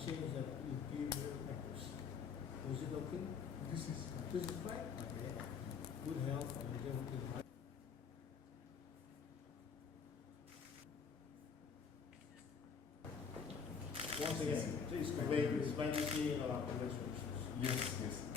change that interior accuracy. Was it okay? This is This is fine? Okay. Good health and longevity. Once again, please convey this vanity congratulations. yes.